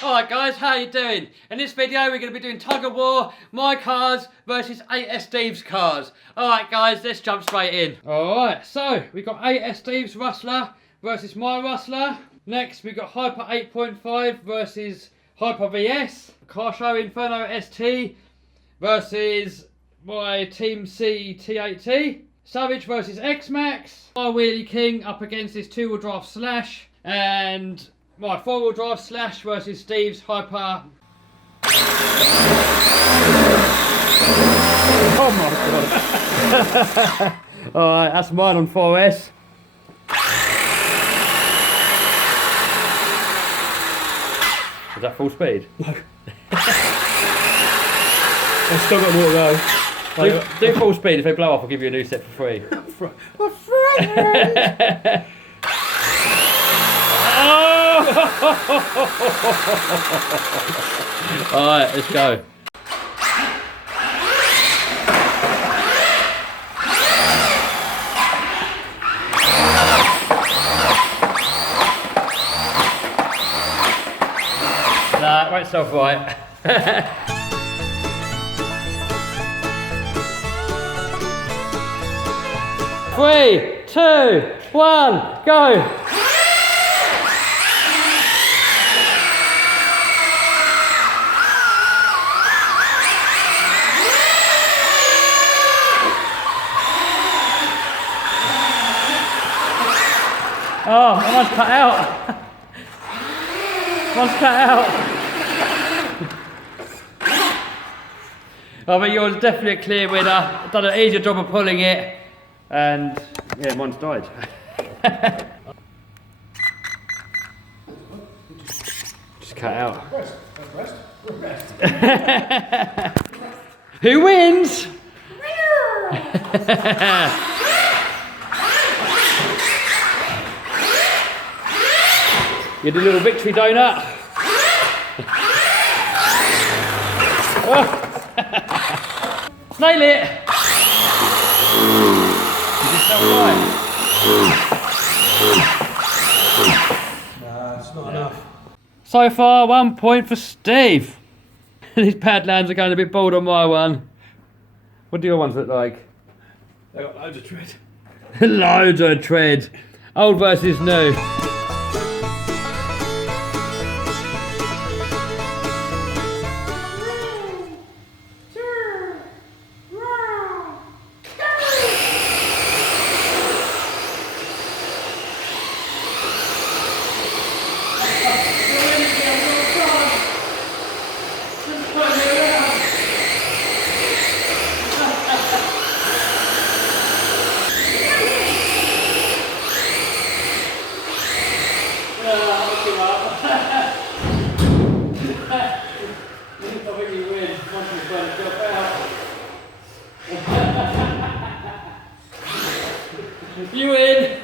Alright guys, how you doing? In this video we're going to be doing tug of war, my cars versus 8S Steve's cars. Alright guys, let's jump straight in. Alright, so we've got 8S Steve's Rustler versus my Rustler. Next we've got Hyper 8.5 versus Hyper VS. Car Show Inferno ST versus my Team C T8T. Savage versus X-Maxx. My Wheelie King up against this 2-wheel drive Slash. And my 4-wheel drive Slash versus Steve's Hyper. Oh my god. Alright, that's mine on 4S. Is that full speed? No. I've still got more to go. Do full speed. If they blow off, I'll give you a new set for free. For free! Alright, let's go. Nah, it won't self right. 3, 2, 1, go! Oh, mine's cut out. Mine's cut out. I think yours is definitely a clear winner. I've done an easier job of pulling it. And yeah, mine's died. Just cut out. Who wins? You did a little victory donut. Nail it. Nah, it's not enough. So far, 1 point for Steve. These padlands are going a bit bold on my one. What do your ones look like? They got loads of tread. Loads of tread. Old versus new. You win!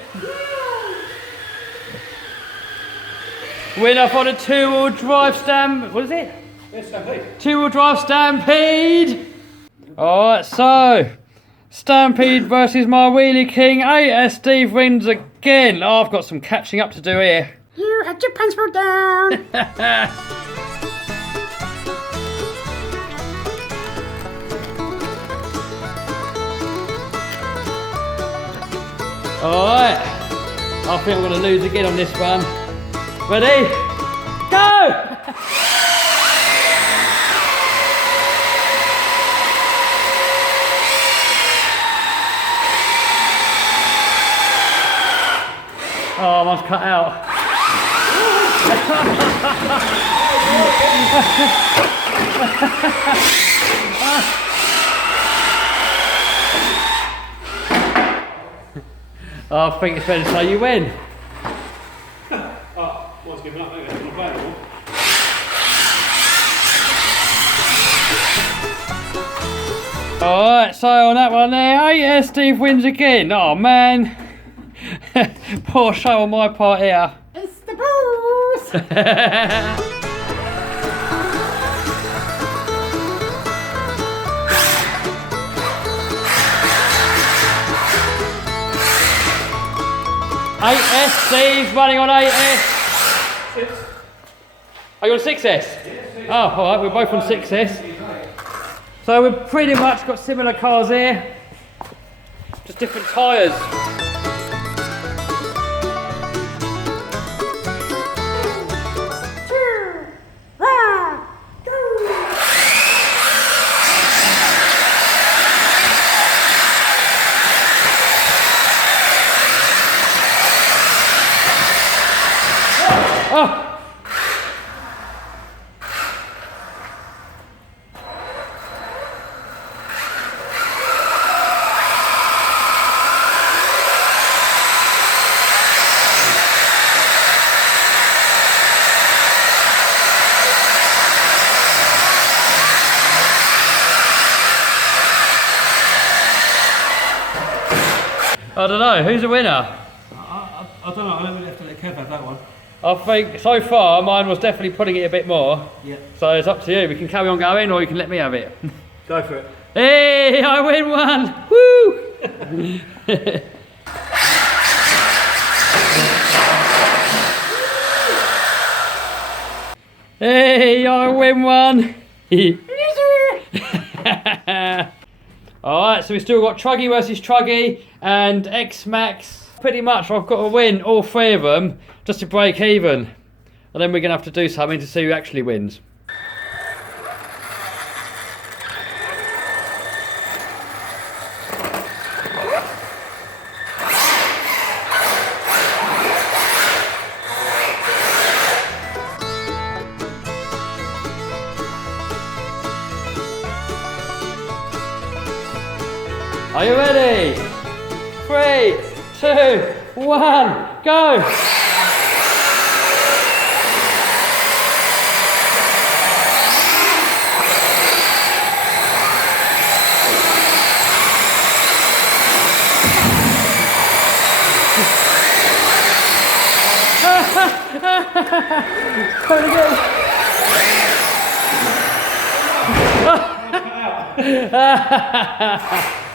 Winner for the 2-wheel drive what is it? Yes, Stampede. 2-wheel drive Stampede! Alright, so Stampede versus my Wheelie King. 8S Steve wins again. Oh, I've got some catching up to do here. You had your pants pulled down! Alright, I think I'm going to lose again on this one. Ready? Go! Oh, mine's cut out. Oh, I think it's better to say you win. Oh, mine's giving up, ain't it? It's not bad anymore. Alright, so on that one there, 8S Steve wins again. Oh man. Poor show on my part here. It's the booze! Steve running on 8S. Are you on 6S? Oh, alright, we're both on 6S. So we've pretty much got similar cars here, just different tyres. Oh! I don't know, who's the winner? I don't know, I don't really have to let Kev have that one. I think so far mine was definitely putting it a bit more. Yeah. So it's up to you. We can carry on going or you can let me have it. Go for it. Hey, I win one! Woo! Hey, I win one! Alright, so we've still got Truggy versus Truggy and X-Maxx. Pretty much I've got to win all three of them just to break even. And then we're going to have to do something to see who actually wins. Are you ready? 3, 2, 1, go!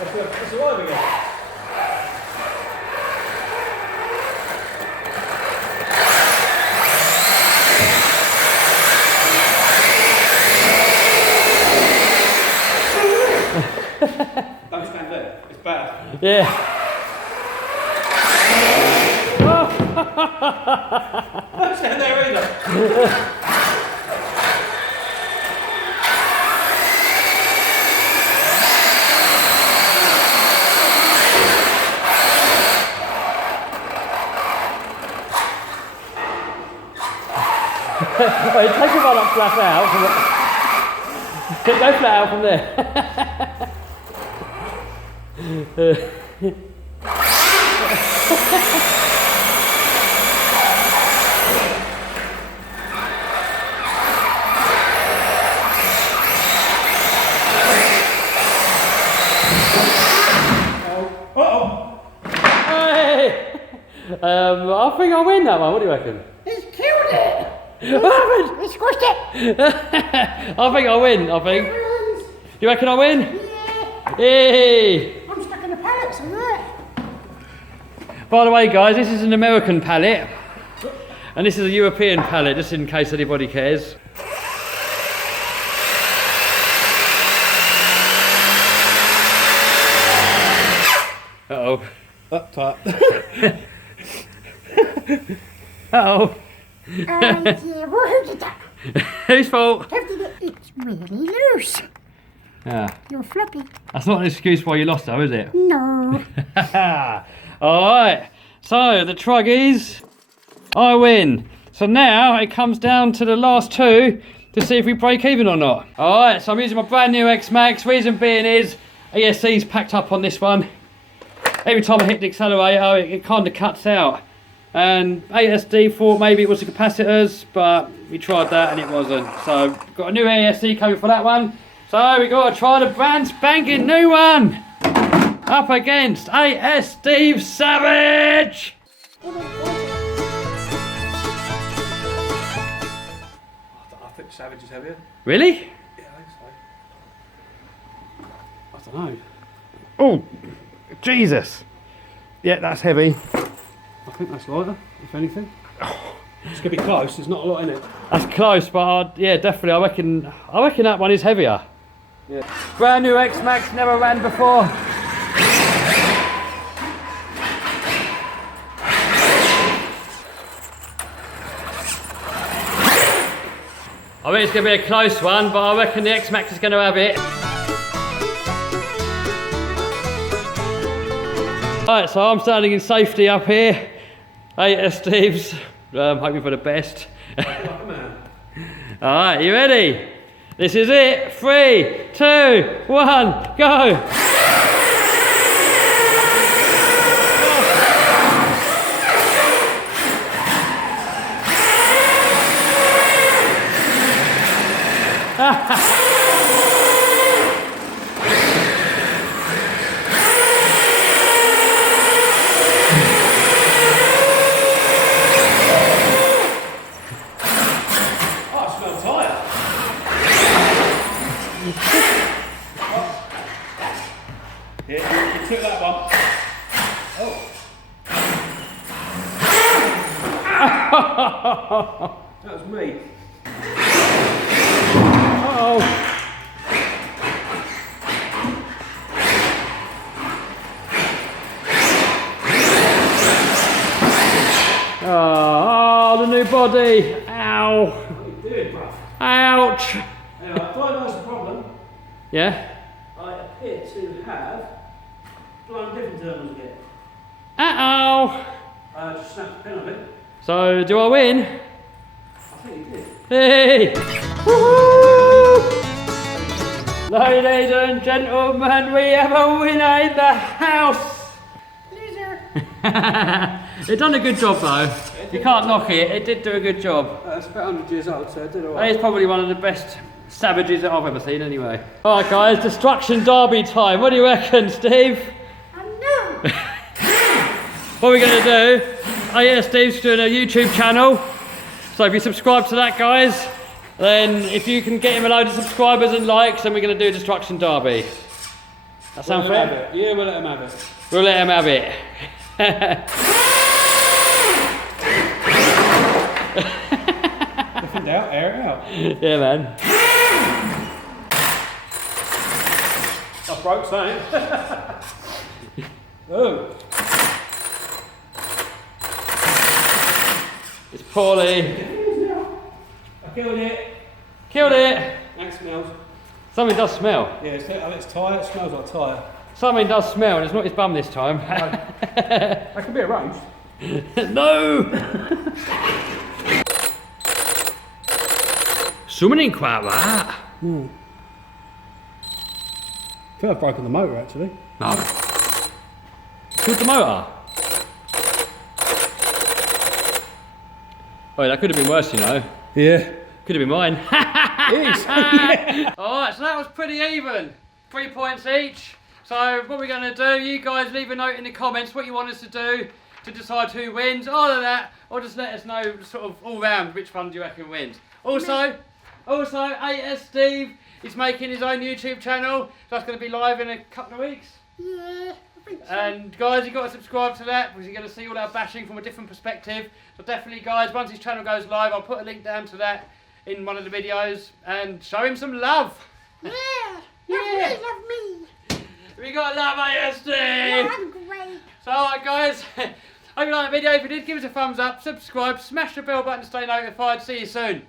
That's alive again. Don't stand there, it's bad. Yeah. Don't stand there either. Wait, take your one up flat out. Go flat out from there. Hey! I think I'll win that one. What do you reckon? He's killed it! What happened? He squished it! I think I'll win. I think. You reckon I'll win? Yeah! Hey! I'm stuck in the pallet, so yeah. By the way, guys, this is an American pallet, and this is a European pallet, just in case anybody cares. Uh-oh. Up top. Uh-oh. Yeah, well, who did that? Whose fault? Who did it? It's really loose. Yeah. You're floppy. That's not an excuse why you lost, though, is it? No. Alright, so the Truggies, I win. So now it comes down to the last two to see if we break even or not. Alright, so I'm using my brand new X-Maxx. Reason being is ESC's packed up on this one. Every time I hit the accelerator, it kind of cuts out. And ASD thought maybe it was the capacitors, but we tried that and it wasn't. So got a new ASD coming for that one. So we got to try the brand spanking new one. Up against AS Steve Savage. I think Savage is heavier. Really? Yeah, I think so. I don't know. Oh, Jesus. Yeah, that's heavy. I think that's lighter, if anything. It's gonna be close. There's not a lot in it. That's close, but yeah, definitely. I reckon that one is heavier. Yeah. Brand new X-Maxx, never ran before. I think it's going to be a close one, but I reckon the X-Maxx is going to have it. Right, so I'm standing in safety up here. AS Steve's, hoping for the best. Alright, you ready? This is it. 3, 2, 1, go! Yeah, you took that one. Oh. That was me. Uh-oh. Oh, the new body. Ow. What are you doing, bruv? Ouch. Anyway, I diagnosed the problem. Yeah? I appear to have blown different terminals again. Uh-oh. I just snapped the pin on it. So, do I win? I think you did. Hey! Woohoo! Ladies and gentlemen, we have a winner in the house! Loser. It done a good job though. You can't knock it, it did do a good job. It's about 100 years old, so it did That alright. is probably one of the best savages that I've ever seen anyway. Alright guys, Destruction Derby time. What do you reckon, Steve? No. What we're going to do, AS Steve's doing a YouTube channel. So if you subscribe to that, guys, then if you can get him a load of subscribers and likes, then we're going to do Destruction Derby. That sound fair? Yeah, we'll let him have it. We'll let him have it. If in doubt, air it out. Yeah, man. I broke something. Oh. It's poorly. I killed it. Killed it. That smells. Something does smell. Yeah, it's tyre. It smells like tyre. Something does smell, and it's not his bum this time. That could be arranged. No! Summoning quite right. I think I've broken the motor actually. No. Killed the motor. Oh, that could have been worse, you know. Yeah. Could have been mine. It is. Alright, so that was pretty even. 3 points each. So what we're going to do, you guys leave a note in the comments what you want us to do to decide who wins. Either that, or just let us know sort of all round which one do you reckon wins. Also, AS Steve is making his own YouTube channel. So that's going to be live in a couple of weeks. Yeah, I think so. And guys, you've got to subscribe to that because you're going to see all our bashing from a different perspective. So definitely guys, once his channel goes live, I'll put a link down to that in one of the videos and show him some love. Yeah. Yeah. Love me. We got love AS Steve. Yeah, I'm great. So alright guys, hope you liked the video. If you did, give us a thumbs up, subscribe, smash the bell button to stay notified. See you soon.